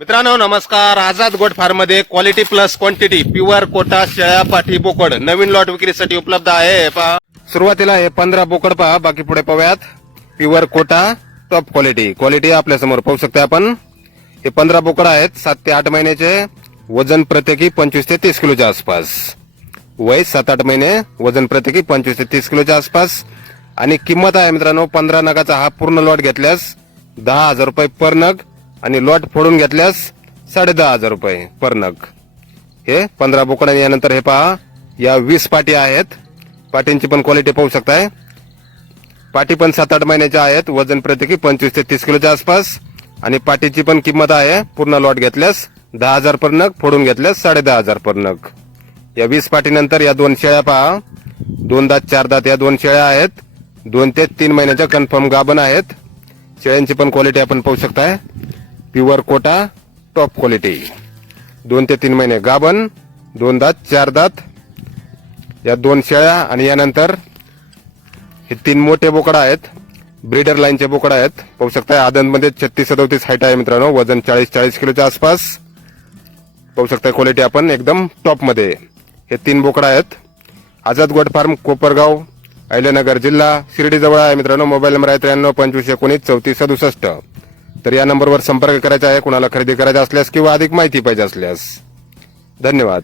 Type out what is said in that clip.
मित्रांनो नमस्कार. आझाद गोट फार्ममध्ये quality plus quantity pure Kota शेळ्या पाठी बोकड. नवीन लॉट विक्रीसाठी उपलब्ध आहे. पहा. सुरुवातीला हे पंधरा बोकड पहा. बाकी पुढे पाहूयात. Pure Kota top quality quality आपल्यासमोर पाहू शकता आपण. हे पंधरा बोकड आहेत. सात ते आठ महिन्याचे. वजन प्रत्येकी पंचवीस ते तीस किलोच्या आसपास. वय सात आठ महिने. वजन प्रत्येकी पंचवीस ते तीस किलोच्या आसपास. आणि किंमत आहे मित्रांनो पंधरा नगाचा हा पूर्ण लॉट घेतल्यास दहा हजार रुपये पर नग. आणि लॉट फोडून घेतल्यास साडे दहा हजार रुपये पर नग. हे पंधरा बोकड आणि यानंतर हे पहा. या वीस पाटी आहेत. पाटींची पण क्वालिटी पाहू शकताय. पाटी पण सात आठ महिन्याच्या आहेत. वजन प्रत्येकी पंचवीस ते तीस किलोच्या आसपास. आणि पाटीची पण किंमत आहे. पूर्ण लॉट घेतल्यास दहा हजार पर नग फोडून घेतल्यास साडे दहा हजार पर नग. या वीस पाटीनंतर या दोन शेळ्या पहा. दोन दात चार दात या दोन शेळ्या आहेत. दोन ते तीन महिन्याच्या कन्फर्म गाभण आहेत. शेळ्यांची पण क्वालिटी आपण पाहू शकताय. Pure Kota top quality. दोन ते तीन महिने गाभण दोन दात चार दात. या दोन शेळ्या आणि यानंतर हे तीन मोठे बोकड आहेत. ब्रीडर लाईनचे बोकड आहेत. पाहू शकता आदनमध्ये छत्तीस सदोतीस हाईट आहे मित्रांनो. वजन चाळीस चाळीस किलोच्या आसपास. पाहू शकता क्वालिटी आपण एकदम टॉपमध्ये हे तीन बोकड आहेत. आझाद गोट फार्म कोपरगाव अहिल्यानगर जिल्हा शिर्डीजवळ आहे मित्रांनो. मोबाईल नंबर आहे त्र्याण्णव पंचवीस एकोणीस चौतीस सदुसष्ट. तर या नंबरवर संपर्क करायचा आहे कुणाला खरेदी करायचा असल्यास किंवा अधिक माहिती पाहिजे असल्यास. धन्यवाद.